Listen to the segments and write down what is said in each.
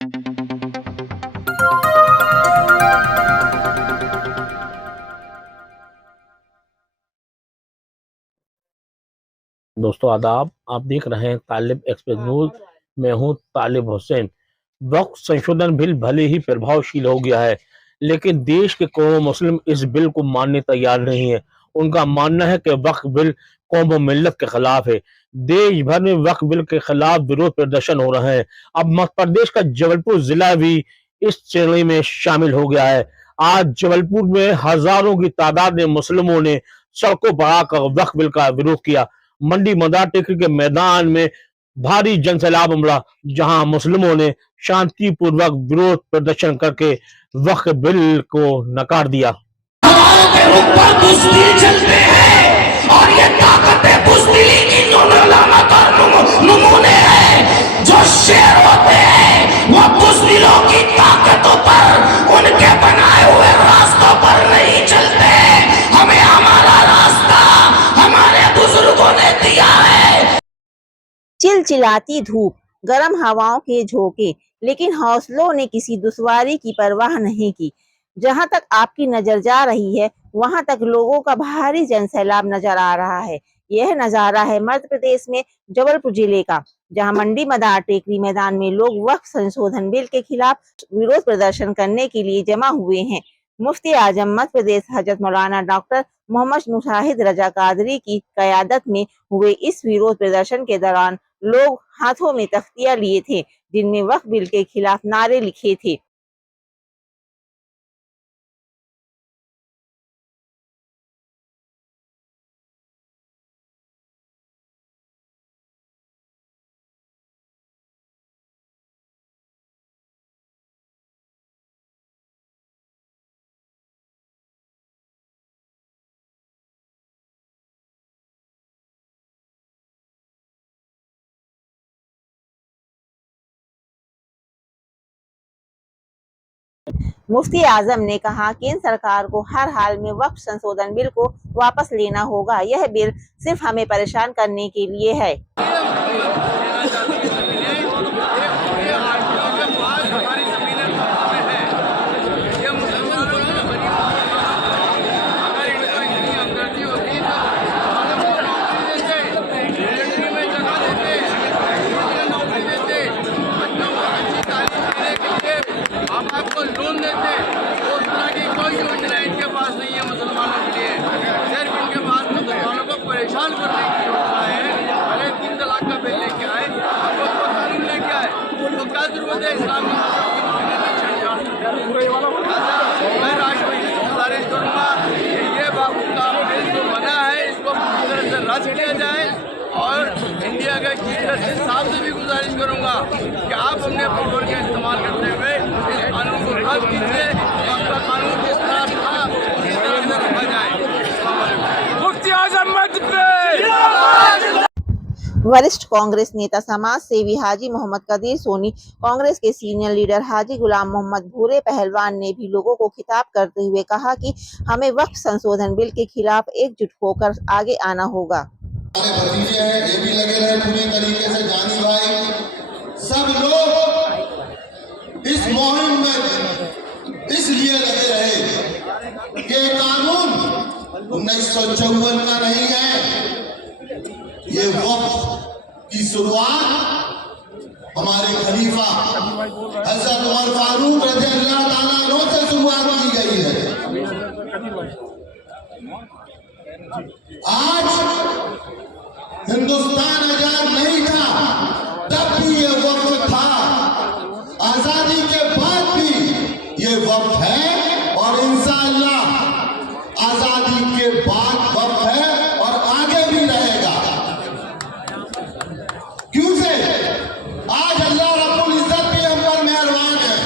दोस्तों आदाब, आप देख रहे हैं तालिब एक्सप्रेस न्यूज। मैं हूं तालिब हुसैन। वक्फ संशोधन बिल भले ही प्रभावशील हो गया है, लेकिन देश के कौम मुस्लिम इस बिल को मानने तैयार नहीं है। उनका मानना है कि वक्फ बिल कौम व मिल्लत के खिलाफ है। देश भर में वक्फ बिल के खिलाफ विरोध प्रदर्शन हो रहे हैं। अब मध्य प्रदेश का जबलपुर जिला भी इस श्रेणी में शामिल हो गया है। आज जबलपुर में हजारों की तादाद में मुस्लिमों ने सड़कों पर आकर वक्फ बिल का विरोध किया। मंडी मदार टेकरी के मैदान में भारी जनसैलाब उमड़ा, जहां मुस्लिमों ने शांतिपूर्वक विरोध प्रदर्शन करके वक्फ बिल को नकार दिया। के ऊपर बुज़दिल चलते हैं और ये ताकतें बुज़दिली की अलामत और नमूने हैं। जो शेर होते हैं वो बुज़दिलों की ताकतों पर, उनके बनाए हुए रास्तों पर नहीं चलते। हमें हमारा रास्ता हमारे बुजुर्गों ने दिया है। चिलचिलाती धूप, गर्म हवाओं के झोंके, लेकिन हौसलों ने किसी दुश्वारी की परवाह नहीं की। जहां तक आपकी नजर जा रही है, वहां तक लोगों का भारी जनसैलाब नजर आ रहा है। यह नजारा है मध्य प्रदेश में जबलपुर जिले का, जहां मंडी मदार टेकरी मैदान में लोग वक्फ संशोधन बिल के खिलाफ विरोध प्रदर्शन करने के लिए जमा हुए हैं। मुफ्ती आजम मध्य प्रदेश हजरत मौलाना डॉक्टर मोहम्मद मुशाहिद रजा कादरी की क़यादत में हुए इस विरोध प्रदर्शन के दौरान लोग हाथों में तख्तियां लिए थे, जिनमें वक्फ बिल के खिलाफ नारे लिखे थे। मुफ्ती आजम ने कहा, केंद्र सरकार को हर हाल में वक्फ संशोधन बिल को वापस लेना होगा। यह बिल सिर्फ हमें परेशान करने के लिए है। आपको लोन देते उस तरह की कोई योजना इनके पास नहीं है मुसलमानों के लिए। सिर्फ इनके पास मुसलमानों को परेशान करने की योजना है। अरे 3 तलाक का बिल लेके आए, वो कानून लेके आए, तो क्या जरूरत है इस्लाम के मामले में मैं राष्ट्रपति से गुजारिश करूँगा कि ये बाबू का बिल जो बना है इसको पूरी तरह से रद्द किया जाए। और इंडिया के चीफ जस्टिस साहब से भी गुजारिश करूंगा कि आप अपने पावर का इस्तेमाल करते हुए इस कानून को रद्द कीजिए और अपना कानून जिस तरह था उसी तरह से रखा जाए। मुफ्ती आजम वरिष्ठ कांग्रेस नेता समाज सेवी हाजी मोहम्मद कदीर सोनी, कांग्रेस के सीनियर लीडर हाजी गुलाम मोहम्मद भूरे पहलवान ने भी लोगों को खिताब करते हुए कहा कि हमें वक्फ संशोधन बिल के खिलाफ एकजुट होकर आगे आना होगा। हमारे भतीजे हैं, ये भी लगे रहे पूरी तरीके से, जानी भाई, सब लोग इस मुहिम में इसलिए लगे रहे कि कानून 1954 का नहीं है। ये वक्त की शुरुआत हमारे खलीफा हज़रत उमर फारूक रज़ियल्लाहु ताला अन्हु से शुरुआत की गई है। आज हिंदुस्तान आजाद नहीं था, तब भी ये वक्त था, आजादी के बाद भी ये वक्त है और इंशाअल्लाह आजादी के बाद वक्त है और आगे भी रहेगा। क्यों से आज अल्लाह रब्बुल इज्जत भी हम पर मेहरबान है।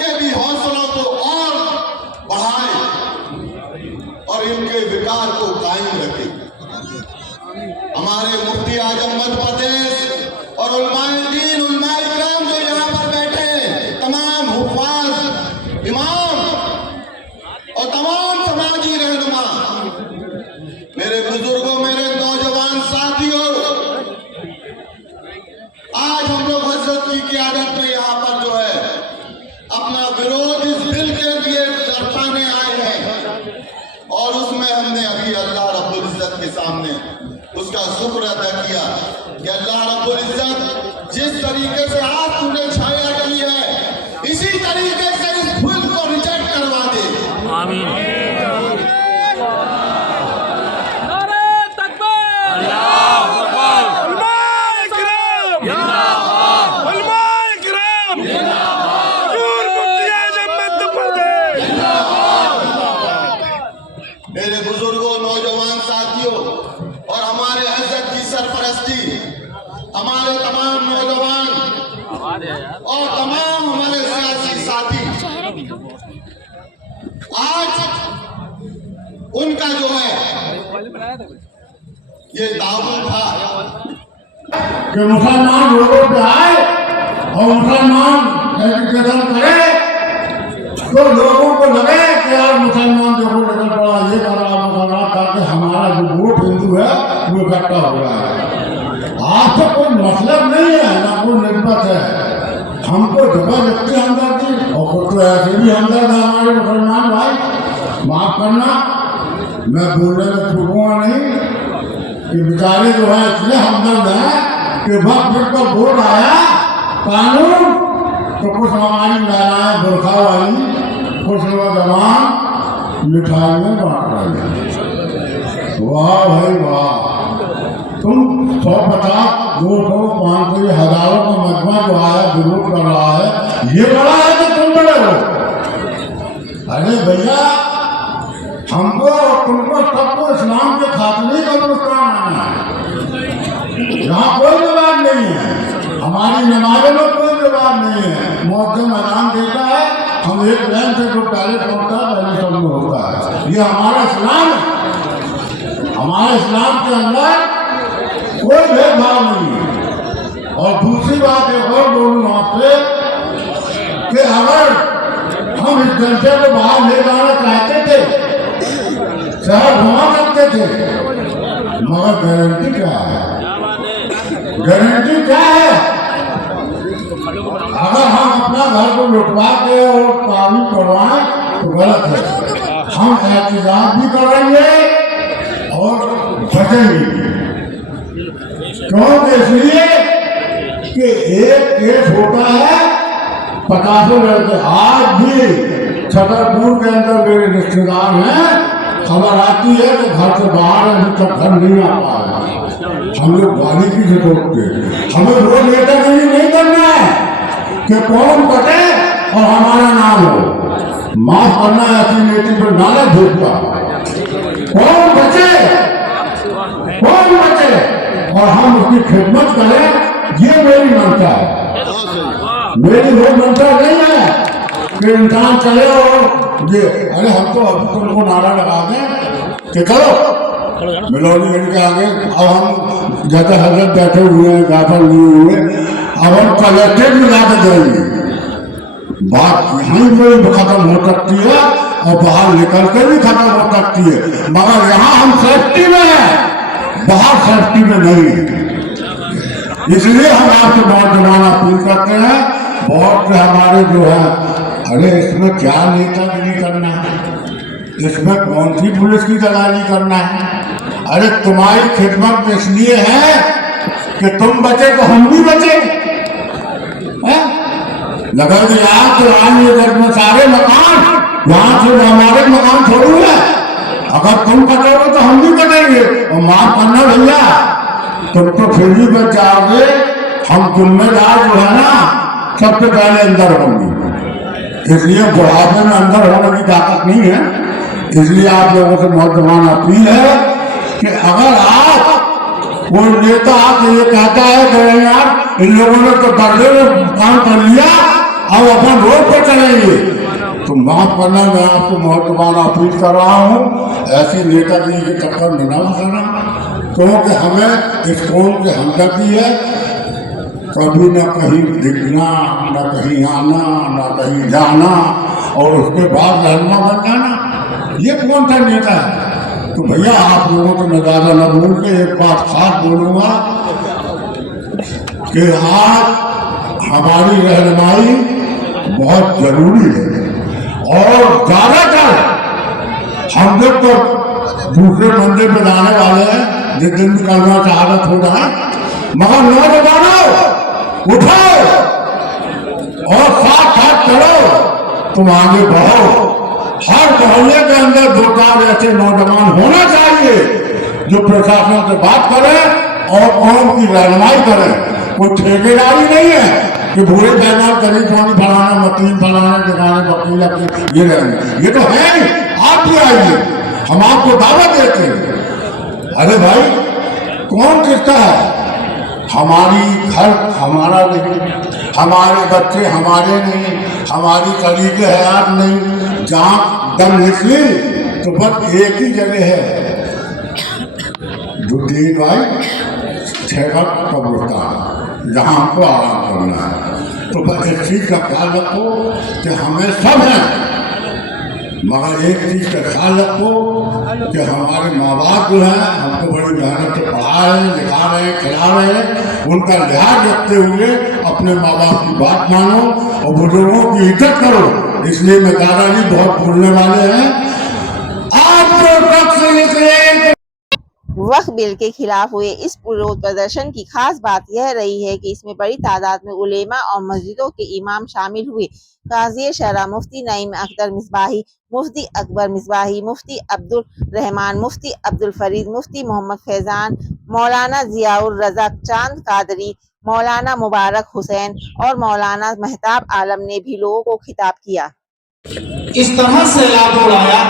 इनके भी हौसलों को और बढ़ाए और इनके विकार को कायम रखे। हमारे मुफ्ती आजम मध्य प्रदेश और उलमाए दीन, उलमाए इकराम जो यहाँ पर बैठे हैं, तमाम हुफ्फाज, इमाम और तमाम समाजी रहनुमा, मेरे बुजुर्गों, मेरे नौजवान साथियों, आज हम लोग हजरत की क़ियादत में यहाँ पर जो है अपना विरोध इस बिल के लिए दर्शाने आए हैं और उसमें हमने अभी अल्लाह रब्बुल इज्जत के सामने उसका शुक्र अदा किया कि अल्लाह रब्बुल इज्जत जिस तरीके से आज तूने छाया की है, इसी तरीके से इस बिल को रिजेक्ट करवा दे। आमीन। मेरे बुजुर्गों, नौजवान साथियों और हमारे हजरत की सरपरस्ती, हमारे तमाम नौजवान और तमाम हमारे सियासी साथी, आज उनका जो है ये ताउन था कि मुसलमान लोगों पे आए और मुसलमान एजुकेशन करे तो लोगों को लगे कि यार मुसलमान देखो निकल पड़ा, ये कर रहा मुसलमान, ताकि हमारा जो वोट हिंदू है वो इकट्ठा हो रहा है। आपसे कोई मतलब नहीं है, ना कोई निस्बत है। हमको जबरदस्ती हमदर्दी और कुछ तो ऐसे भी हमदर्द है हमारे मुसलमान भाई। माफ करना, मैं बोलने में चूकूंगा नहीं कि बेचारे जो है इसलिए हमदर्द है कि वक्त पर वोट आया कानून तो कुछ हमारी महिलाएं बुरखा वाली, कुछ नौजवान मिठाइयाँ बांट रहे। वाह भाई वाह, तुम 150, 200, 500, हजारों का मजमा जो आया विरोध कर रहा है, ये बड़ा है कि तुम बड़े हो? अरे भैया, हमको तुमको सबको इस्लाम के खातमे का नुकसान आना है। यहाँ कोई विवाद नहीं है, हमारी नमाजों में कोई विवाद नहीं है। मुअज्जिन अज़ान देता है, हम एक लाइन से जो पहले पहुंचता है पहले सब में होता है। ये हमारा इस्लाम है। हमारे इस्लाम के अंदर कोई भेदभाव नहीं है। और दूसरी बात एक और बोलूँ आपसे कि अगर हम इस जलसे को बाहर ले जाना चाहते थे, शहर घुमा सकते थे, मगर गारंटी क्या है? गारंटी क्या है? अगर हम अपना घर को लुटवा के और कानून करवाएं तो गलत है। हम एहतजाज भी करेंगे और बचेंगे। क्यों? इसलिए कि एक केस होता है 50 लड़के। आज भी छतरपुर के अंदर मेरे रिश्तेदार हैं, खबर आती है कि घर से बाहर अभी तक घर नहीं आ पाया। हम लोग गाड़ी की रोकते, हमें वो नेतागिरी नहीं करना है कि कौन बचे और हमारा नाम हो। माफ करना, ऐसी नीति पर नाला भेजता। कौन बचे और हम उसकी खिदमत करें, ये मेरी मंशा है। मेरी वो मंशा नहीं है कि इंसान चले और ये, अरे हम तो अभी तुमको नारा लगा दें कि करो मिलोनी के आगे। अब हम जैसे हजरत बैठे हुए हैं, गाफर लिए हुए, अब हम कलेक्ट्रेट में जाकर जाएंगे। बात यहीं पर खत्म हो सकती है और बाहर निकल कर भी खत्म हो सकती है, मगर यहाँ हम सेफ्टी में हैं, बाहर सेफ्टी में नहीं है। इसलिए हम आपसे बहुत जमाना अपील करते हैं। बहुत से हमारे जो है, अरे इसमें क्या नेतागिरी करना है, इसमें कौन सी पुलिस की दलाली करना है? अरे तुम्हारी खिदमत इसलिए है कि तुम बचे तो हम भी बचे। नगर के यहाँ तो राजनगर में सारे मकान, यहाँ से हमारे मकान थोड़ी है। अगर तुम कटोगे तो हम भी कटेंगे। और माफ करना भैया, तुम तो फिर भी बच जाओगे, हम जिम्मेदार जो है ना सबसे पहले अंदर होंगे। इसलिए बुढ़ापे में अंदर होने की ताकत नहीं है। इसलिए आप लोगों से बहुत जवान अपील है कि अगर आप कोई नेता आके ये कहता है कि यार इन लोगों ने तो दर्जे में काम कर लिया, अब अपन रोड पर चलेंगे, तो माफ करना, मैं आपको महत्वपूर्ण अपील कर रहा हूँ, ऐसी नेतागिरी के चक्कर में न फंसना, क्योंकि हमें इस कौम से हमदर्दी है। कभी न कहीं दिखना, न कहीं आना, न कहीं जाना और उसके बाद रहनुमा बन जाना, ये कौन सा नेता है? तो भैया आप लोगों को मैं ज़्यादा न बोल के एक बात खास बोलूँगा कि आज हमारी रहनुमाई बहुत जरूरी है और ज़्यादातर हम लोग तो दूसरे मंदिर पे जाने वाले हैं जिस दिन भी करना शहादत हो जाए, मगर नौजवानों उठाओ और साथ साथ चलो, तुम आगे बढ़ो। हर मोहल्ले के अंदर 2-4 ऐसे नौजवान होना चाहिए जो प्रशासन से बात करें और कौम की रहनुमाई करें। कोई ठेकेदारी नहीं है कि भूरे पैमाने करीब पानी फलाना मतीन फलाने दिखाने वकील ये रहेंगे, ये तो है नहीं। आप भी आइए, हम आपको दावत देते हैं। अरे भाई कौन किसका है? हमारी घर हमारा नहीं, हमारे बच्चे हमारे नहीं, हमारी तरीके हयात नहीं। जहाँ दम निकली तो बस एक ही जगह है जो 3 भाई 6 कब्रिस्तान, जहाँ हमको आराम करना है। तो बस एक चीज का ख्याल रखो कि हमें सब है, मगर एक चीज का ख्याल रखो कि हमारे माँ बाप जो हैं हमको बड़ी मेहनत से पढ़ा रहे, लिखा रहे, खिला रहे, उनका लिहाज रखते हुए अपने माँ बाप की बात मानो और बुजुर्गों की इज्जत करो। इसलिए मैं दादाजी बहुत बोलने वाले हैं। आप जो निकले वक्फ बिल के खिलाफ हुए इस विरोध प्रदर्शन की खास बात यह रही है कि इसमें बड़ी तादाद में उलेमा और मस्जिदों के इमाम शामिल हुए। काज़ी शरा मुफ्ती नईम अख्तर मिसबाही, मुफ्ती अकबर मिसबाही, मुफ्ती अब्दुल रहमान, मुफ्ती अब्दुल फरीद, मुफ्ती मोहम्मद फैजान, मौलाना जियाउर रज़ा चांद कादरी, मौलाना मुबारक हुसैन और मौलाना महताब आलम ने भी लोगों को खिताब किया। इस तरह से लाभ उड़ाया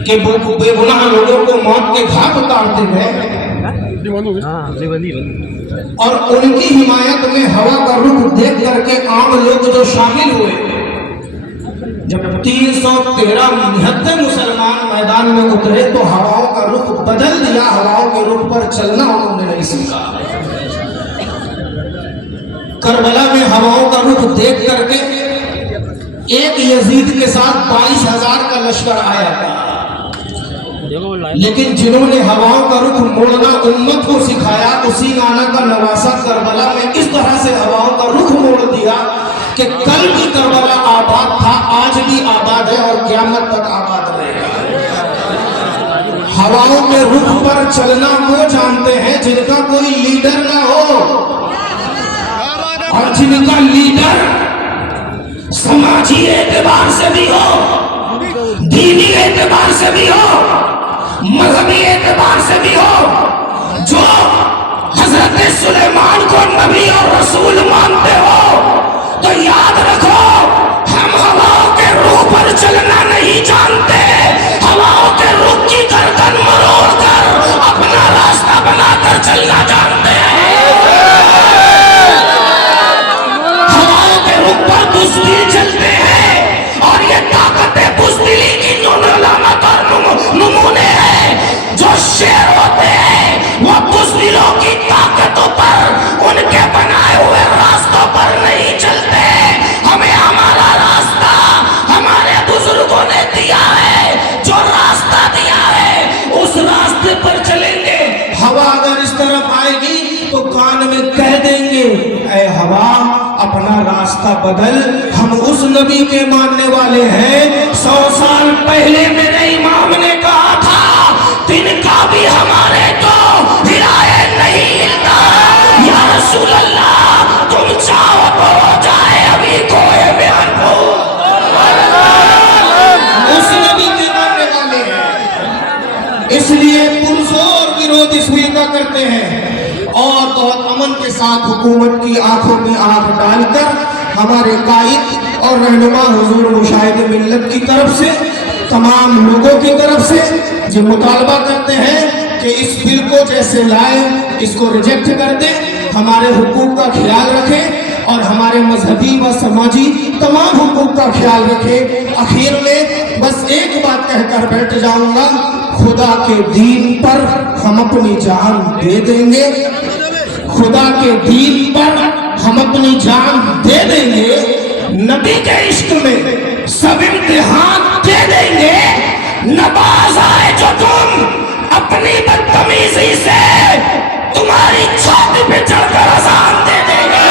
कि बेगुनाह लोगों को मौत के घाट उतारते गए और उनकी हिमायत में हवा का रुख देख करके आम लोग जो शामिल हुए, जब 313 मुसलमान मैदान में उतरे तो हवाओं का रुख बदल दिया। हवाओं के रुख पर चलना उन्होंने नहीं सीखा। करबला में हवाओं का रुख देख करके एक यजीद के साथ 22,000 का लश्कर आया था, लेकिन जिन्होंने हवाओं का रुख मोड़ना उम्मत को सिखाया, उसी नाना का नवासा करबला में इस तरह से हवाओं का रुख मोड़ दिया कि कल भी करबला आबाद था, आज भी आबाद है और क़यामत तक आबाद रहेगा। हवाओं के रुख पर चलना वो जानते हैं जिनका कोई लीडर ना हो, और जिनका लीडर समाजी एतबार से भी हो, दीनी एतबार से भी हो, मजहबी एतबार से भी हो, जो हजरत सुलेमान को नबी और रसूल मानते हो, तो याद रखो हम हवाओं के रुख पर चलना नहीं जानते, हवाओं के रुख की गर्दन मरोड़ कर अपना रास्ता बनाकर चलना जानते हैं। हवाओं के रुख पर बुज़दिल चलते हैं और ये ताकतें बुज़दिली की नुमायात और नमूने हैं। जो शेर होते हैं वो बुज़दिलों की ताकतों पर, उनके बनाए हुए रास्तों पर नहीं चलते। हमें हमारा रास्ता हमारे बुजुर्गों ने दिया है, जो रास्ता दिया है उस रास्ते पर चलेंगे। हवा अगर इस तरफ आएगी तो कान में कह देंगे, ऐ हवा अपना रास्ता बदल, हम उस नबी के मानने वाले हैं। 100 साल पहले मेरे इमाम ने कहा था, तिनका भी हमारे को हिदायत नहीं हिलता। या रसूल अल्लाह तुम चाहो तो हो जाए अभी कोई बयान हो, उस नबी के मानने वाले हैं। इसलिए पुरजोर विरोध इस हुई का करते हैं और बहुत अमन के साथ हुकूमत की आंखों में आंख डालकर हमारे कायद और रहनुमा हुजूर मुशाहिद मिल्लत की तरफ से, तमाम लोगों की तरफ से जो मुतालबा करते हैं कि इस बिल को जैसे लाए इसको रिजेक्ट कर दें, हमारे हुकूक का ख्याल रखें और हमारे मजहबी व समाजी तमाम हुकूक का ख्याल रखें। आखिर में बस एक बात कहकर बैठ जाऊंगा, खुदा के दीन पर हम अपनी जान दे देंगे, खुदा के दीन पर हम अपनी जान दे देंगे, नबी के इश्क में सब इम्तिहान दे देंगे। नवाज आए जो तुम अपनी बदतमीजी से, तुम्हारी छाती पे चढ़कर अजान दे देंगे।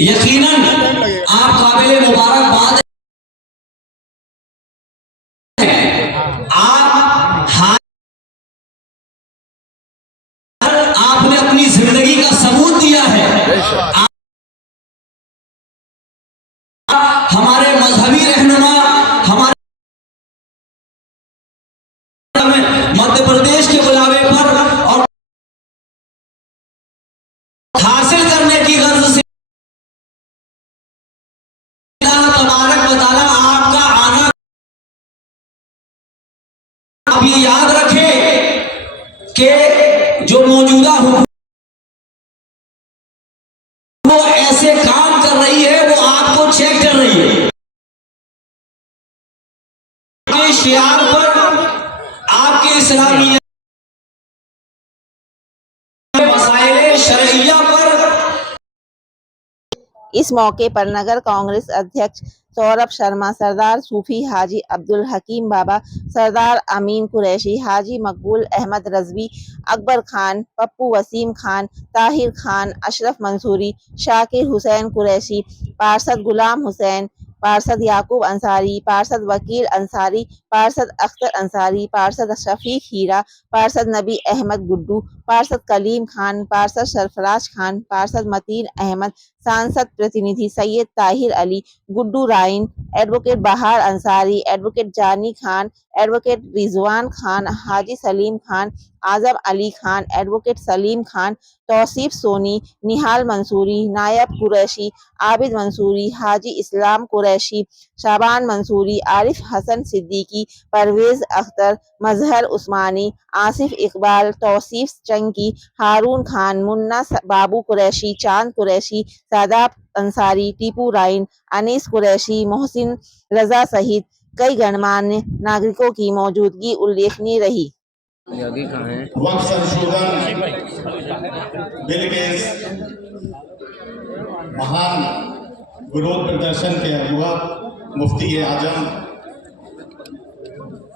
यकीनन आप काबिल मुबारकबाद आपने अपनी जिंदगी का सबूत दिया है। हमारे मजहबी रहनुमा हमारे मध्य प्रदेश के बुलावे पर और हासिल करने की गर्ज से आपका आना, आप ये याद रखें कि जो मौजूदा हुकूमत वो ऐसे काम कर रही है, वो आपको चेक कर रही है। आपके शियार पर, आपके इस्लामी मसाइल शरइया पर। इस मौके पर नगर कांग्रेस अध्यक्ष सौरभ शर्मा, सरदार सूफी हाजी अब्दुल हकीम बाबा, सरदार अमीन कुरैशी, हाजी मकबूल अहमद रजवी, अकबर खान, पप्पू वसीम खान, ताहिर खान, अशरफ मंसूरी, शाकिर हुसैन कुरैशी, पार्षद गुलाम हुसैन, पार्षद याकूब अंसारी, पार्षद वकील अंसारी, पार्षद अख्तर अंसारी, पार्षद शफीक हीरा, पार्षद नबी अहमद गुड्डू, पार्षद कलीम खान, पार्षद सरफराज खान, पार्षद मतीन अहमद, सांसद प्रतिनिधि सैयद ताहिर अली, गुड्डू राइन, एडवोकेट बहार अंसारी, एडवोकेट जानी खान, एडवोकेट रिजवान खान, हाजी सलीम खान, आजम अली खान, एडवोकेट सलीम खान, तौसीफ सोनी, निहाल मंसूरी, नायब कुरैशी, आबिद मंसूरी, हाजी इस्लाम कुरैशी, शाबान मंसूरी, आरिफ हसन सिद्दीकी, परवेज अख्तर, मजहर उस्मानी, आसिफ इकबाल, तौसीफ चंकी, हारून खान, मुन्ना बाबू कुरैशी, चांद कुरैशी, सादाब अंसारी, टीपू राइन, अनीस कुरैशी, मोहसिन रजा सहित कई गणमान्य नागरिकों की मौजूदगी उल्लेखनीय रही। वक्फ संशोधन बिल के महान विरोध प्रदर्शन के अगुआ मुफ्ती आजम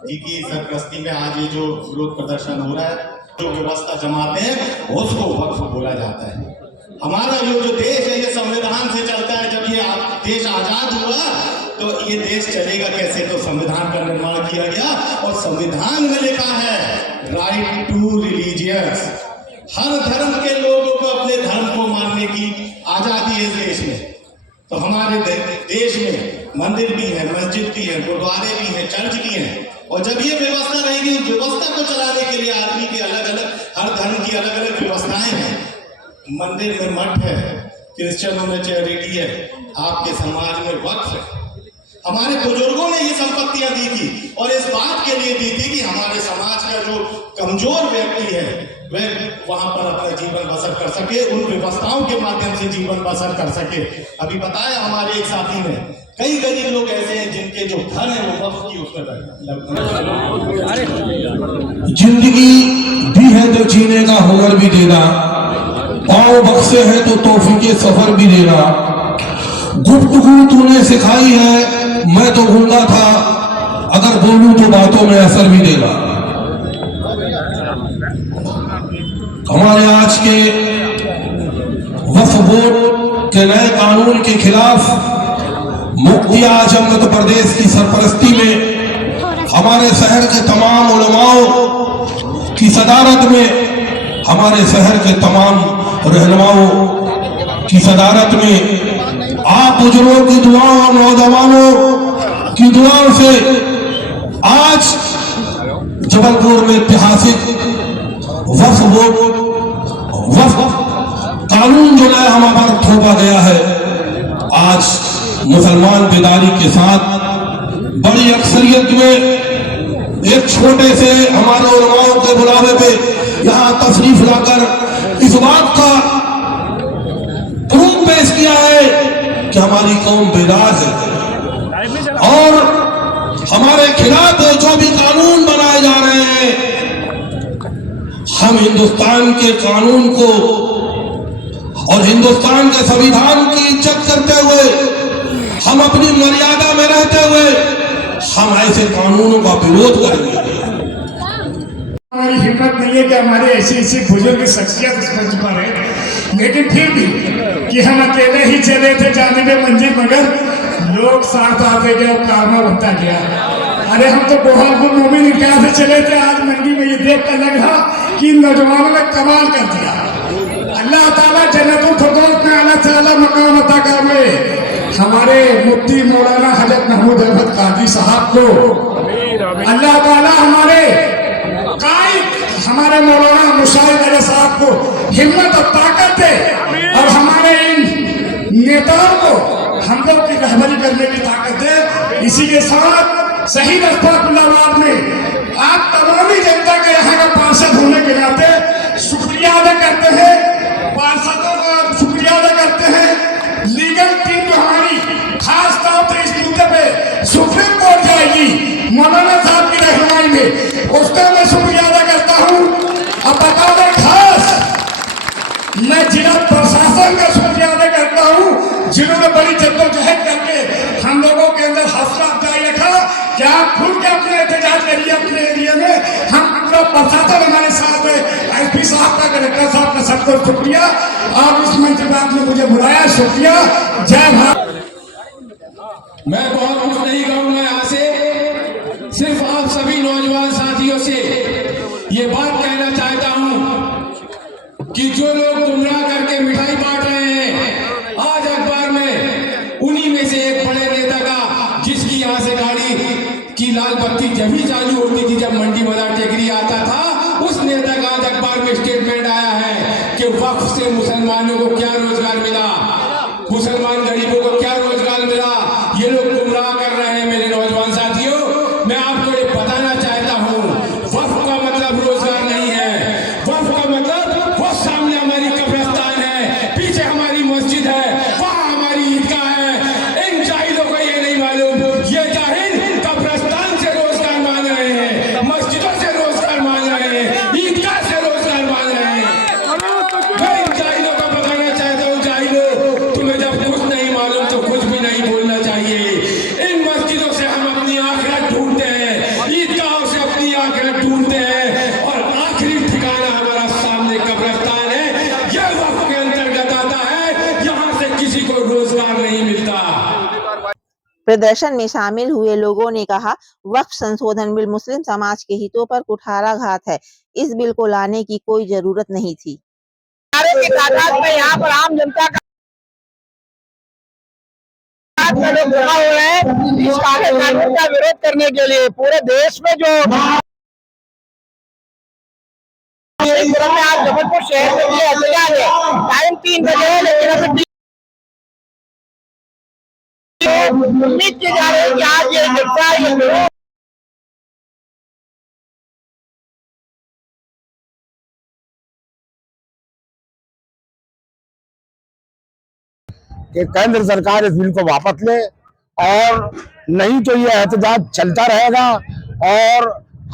जी की सरपरस्ती में आज ये जो विरोध प्रदर्शन हो रहा है, जो व्यवस्था जमाते हैं उसको वक्फ बोला जाता है। हमारा जो देश है ये संविधान से चलता है। जब ये देश आजाद हुआ तो ये देश चलेगा कैसे? तो संविधान का निर्माण किया गया और संविधान में लिखा है राइट टू रिलीजियस, हर धर्म के लोगों को अपने धर्म को मानने की आजादी है देश में। तो हमारे देश में मंदिर भी है, मस्जिद भी है, गुरुद्वारे भी हैं, चर्च भी हैं। और जब ये व्यवस्था रहेगी, उस व्यवस्था को चलाने के लिए आदमी के अलग अलग, हर धर्म की अलग अलग व्यवस्थाएं हैं। मंदिर में मठ है, क्रिश्चियनों में चैरिटी है, आपके समाज में वक्फ है। हमारे बुजुर्गों ने ये संपत्तियां दी थी और इस बात के लिए दी थी कि हमारे समाज का जो कमजोर व्यक्ति है वह वहां पर अपना जीवन बसर कर सके, उन व्यवस्थाओं के माध्यम से जीवन बसर कर सके। अभी बताया हमारे एक साथी ने, कई गरीब लोग ऐसे हैं जिनके जो घर है वो वक्फ की उसमें जिंदगी दी है तो जीने का हुनर भी देना, पाँव बख्शे हैं तो तौफीके सफर भी देना। गुफ्तगू तूने सिखाई है, मैं तो गूंगा था, अगर बोलूं तो बातों में असर भी देगा। हमारे आज के वक्फ बोर्ड के नए कानून के खिलाफ मुफ्ती आजम मध्य प्रदेश की सरपरस्ती में हमारे शहर के तमाम उलमाओं की सदारत में, हमारे शहर के तमाम रहनुमाओं की सदारत में आप आप बुजुर्गों की दुआओं और नौजवानों की दुआओं से आज जबलपुर में ऐतिहासिक वक्फ कानून जो है हमारे पर थोपा गया है। आज मुसलमान बेदारी के साथ बड़ी अक्सरियत में एक छोटे से हमारे उलमाओं के बुलावे पे यहाँ तशरीफ लाकर इस बात का प्रूफ पेश किया है कि हमारी कौम बेदार है और हमारे खिलाफ जो भी कानून बनाए जा रहे हैं, हम हिंदुस्तान के कानून को और हिंदुस्तान के संविधान की इज्जत करते हुए, हम अपनी मर्यादा में रहते हुए हम ऐसे कानूनों का विरोध करेंगे। हमारी हिम्मत नहीं है कि हमारे ऐसी ऐसी बुजुर्ग शख्सियत इस मंच पर है, लेकिन फिर भी कि हम अकेले ही चले थे जाने में मंजिल, मगर लोग साथ आते गए और कारनामा बनता गया। अरे हम तो बहुत मोमिन क्या से चले थे, आज मंडी में ये देख कर लगा कि नौजवानों ने कमाल कर दिया। अल्लाह ताला जन्नतुल फिरदौस में अल्लाह ताला मकाम अता करे हमारे मुफ्ती मौलाना हजरत महमूद अहमद काजी साहब को। अल्लाह ताला हमारे हमारे मौलाना मुशाहिद अली साहब को हिम्मत और ताकत दे और हमारे इन नेताओं को हम लोग की रहबरी करने की ताकत दे। इसी के साथ शहीद अशफाकुल्लाह में आप तमामी जनता के यहाँ का पार्षद होने के नाते शुक्रिया अदा करते हैं, पार्षदों का शुक्रिया अदा करते हैं। लीगल टीम जो हमारी खास तौर पर इस मुद्दे पे सुप्रीम कोर्ट जाएगी मौलाना साहब की रहनुमाई में, उसका मैं शुक्रिया अदा करता हूँ। अब बता खास मैं जिला प्रशासन का शुक्रिया अदा करता हूँ जिन्होंने बड़ी जद्दोजहद करके हम लोगों के अंदर हौसला अफजाई रखा कि आप खुल के अपने एहतजाज करिए अपने एरिया में। हम पूरा प्रशासन हमारे साथ है, एसपी साहब का, कलेक्टर साहब का सबको शुक्रिया। और इस मंच पर आपने मुझे बुलाया, शुक्रिया। जय भारत। मैं बहुत कुछ नहीं कहूंगा यहाँ से, सिर्फ आप सभी नौजवान साथियों से ये बात कहना चाहता हूँ कि जो लोग गुमराह करके मिठाई बांट रहे हैं आज अखबार में, उन्हीं में से एक बड़े नेता का जिसकी यहाँ से गाड़ी की लाल बत्ती जब ही चालू होती थी जब मंडी बाजार टेकरी आता था, उस नेता का आज अखबार में स्टेटमेंट आया है कि वक्फ से मुसलमानों को क्या रोजगार मिला, मुसलमान गरीबों को क्या रोजगार मिला। ये लोग गुमराह कर रहे हैं मेरे नौजवान साथियों। मैं आपको ये बताना चाहता हूँ, वक्फ का मतलब रोजगार नहीं है। वक्फ का मतलब वो सामने हमारी कब्रिस्तान है, पीछे हमारी मस्जिद है, वहाँ हमारी ईदगाह है। इन जाहिलों को ये नहीं मालूम, ये जाहिल कब्रिस्तान से रोजगार मांग रहे हैं, मस्जिदों से रोजगार मांग रहे हैं, ईदगाह से रोजगार मांग रहे हैं। मैं इन जाहिलों को बताना चाहता हूँ, जाहिलों तुम्हें जब कुछ नहीं मालूम तो कुछ भी नहीं बोलना चाहिए। इन मस्जिदों से हम अपनी आखिरत ढूंढते हैं, ईदगाहों से अपनी आखिरत ढूंढते हैं और आखिरी ठिकाना हमारा सामने कब्रिस्तान है। यह वक्फ के अंतर्गत आता है, यहाँ से किसी को रोजगार नहीं मिलता। प्रदर्शन में शामिल हुए लोगों ने कहा, वक्फ संशोधन बिल मुस्लिम समाज के हितों पर कुठाराघात है। इस बिल को लाने की कोई जरूरत नहीं थी। के तादाद में यहाँ पर आम जनता का लोग जमा हो रहे हैं इस कानून का विरोध करने के लिए। पूरे देश में जो आज जबलपुर शहर में ये एहतजाज है, टाइम 3 बजे है, लेकिन अभी उम्मीद की जा रही है कि आज ये निपटा ये कि केंद्र सरकार इस बिल को वापस ले, और नहीं तो ये एहतजाज चलता रहेगा। और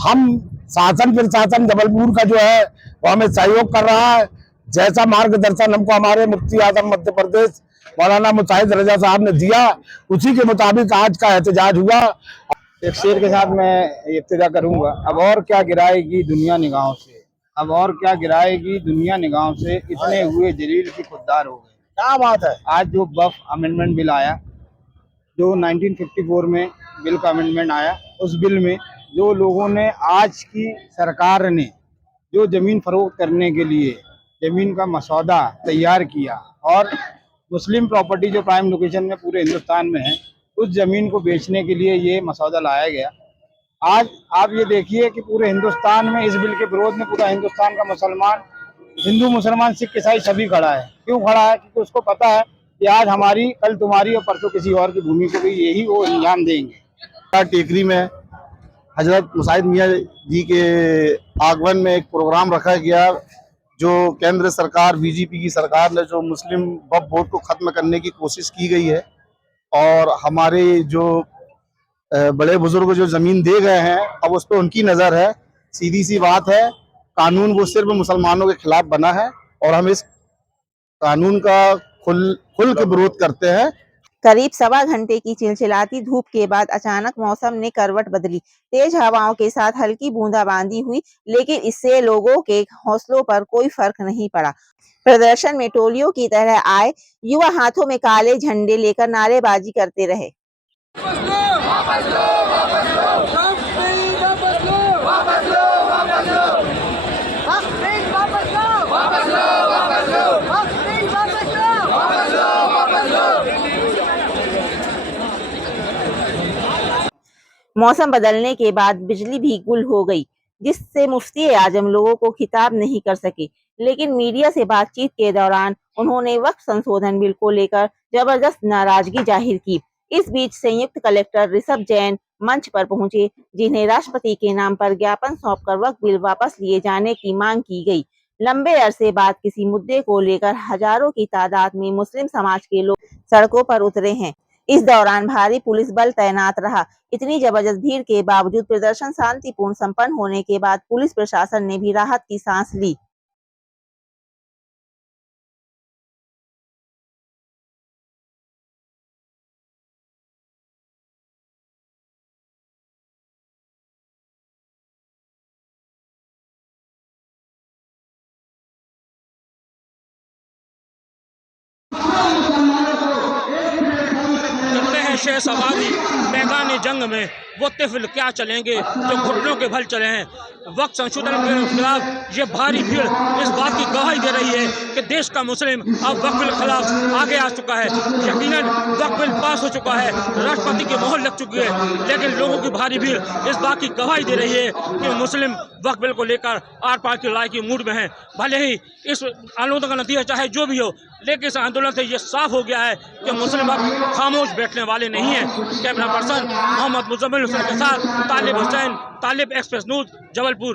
हम शासन प्रशासन जबलपुर का जो है वो हमें सहयोग कर रहा है। जैसा मार्गदर्शन हमको हमारे मुफ्ती आजम मध्य प्रदेश मौलाना मुशाहिद रजा साहब ने दिया, उसी के मुताबिक आज का एहतजाज हुआ। एक शेर के साथ मैं इब्तिदा करूंगा। अब और क्या गिराएगी दुनिया निगाहों से, अब और क्या गिराएगी दुनिया निगाहों से, इतने हुए जलील की खुददार हो गए। क्या बात है। आज जो वक्फ अमेंडमेंट बिल आया, जो 1954 में बिल का अमेंडमेंट आया, उस बिल में जो लोगों ने, आज की सरकार ने जो जमीन फरोख्त करने के लिए जमीन का मसौदा तैयार किया और मुस्लिम प्रॉपर्टी जो प्राइम लोकेशन में पूरे हिंदुस्तान में है, उस जमीन को बेचने के लिए ये मसौदा लाया गया। आज आप ये देखिए कि पूरे हिंदुस्तान में इस बिल के विरोध में पूरा हिंदुस्तान का मुसलमान, हिंदू मुसलमान, सिख ईसाई सभी खड़ा है। क्यों खड़ा है? क्योंकि उसको पता है कि आज हमारी, कल तुम्हारी और परसों किसी और की भूमि को भी यही वो इंजाम देंगे। टेकरी में हजरत मुसाइद मियाँ जी के आगमन में एक प्रोग्राम रखा गया, जो केंद्र सरकार, बीजेपी की सरकार ने जो मुस्लिम वक्फ बोर्ड को खत्म करने की कोशिश की गई है, और हमारे जो बड़े बुजुर्ग जो जमीन दे गए हैं, अब उस पर उनकी नजर है। सीधी सी बात है, कानून वो सिर्फ मुसलमानों के खिलाफ बना है और हम इस कानून का खुल के विरोध करते हैं। करीब 1.25 घंटे की चिलचिलाती धूप के बाद अचानक मौसम ने करवट बदली। तेज हवाओं के साथ हल्की बूंदाबांदी हुई, लेकिन इससे लोगों के हौसलों पर कोई फर्क नहीं पड़ा। प्रदर्शन में टोलियों की तरह आए युवा हाथों में काले झंडे लेकर नारेबाजी करते रहे। मौसम बदलने के बाद बिजली भी गुल हो गई, जिससे मुफ्ती आजम लोगों को खिताब नहीं कर सके। लेकिन मीडिया से बातचीत के दौरान उन्होंने वक्फ संशोधन बिल को लेकर जबरदस्त नाराजगी जाहिर की। इस बीच संयुक्त कलेक्टर ऋषभ जैन मंच पर पहुंचे, जिन्हें राष्ट्रपति के नाम पर ज्ञापन सौंपकर वक्फ बिल वापस लिए जाने की मांग की गई। लंबे अरसे बाद किसी मुद्दे को लेकर हजारों की तादाद में मुस्लिम समाज के लोग सड़कों पर उतरे हैं। इस दौरान भारी पुलिस बल तैनात रहा। इतनी जबरदस्त भीड़ के बावजूद प्रदर्शन शांतिपूर्ण संपन्न होने के बाद पुलिस प्रशासन ने भी राहत की सांस ली। शेष आबादी मैदान जंग में वो तिफल क्या चलेंगे जो घुटनों के बल चले हैं। वक्त संशोधन के खिलाफ ये भारी भीड़ इस बात की गवाही दे रही है कि देश का मुस्लिम अब वक्फ बिल खिलाफ आगे आ चुका है। यकीनन वक्फ बिल पास हो चुका है, राष्ट्रपति की मोहर लग चुकी है, लेकिन लोगों की भारी भीड़ इस बात की गवाही दे रही है कि मुस्लिम वक्फ बिल को लेकर आर पार की लड़ाई की मूड में है। भले ही इस आंदोलन का नतीजा चाहे जो भी हो, लेकिन इस आंदोलन से ये साफ हो गया है कि मुस्लिम अब खामोश बैठने वाले नहीं है। कैमरा पर्सन मोहम्मद मुजम्मिल हुसैन के साथ तालिब हुसैन, तालिब एक्सप्रेस न्यूज, जबलपुर।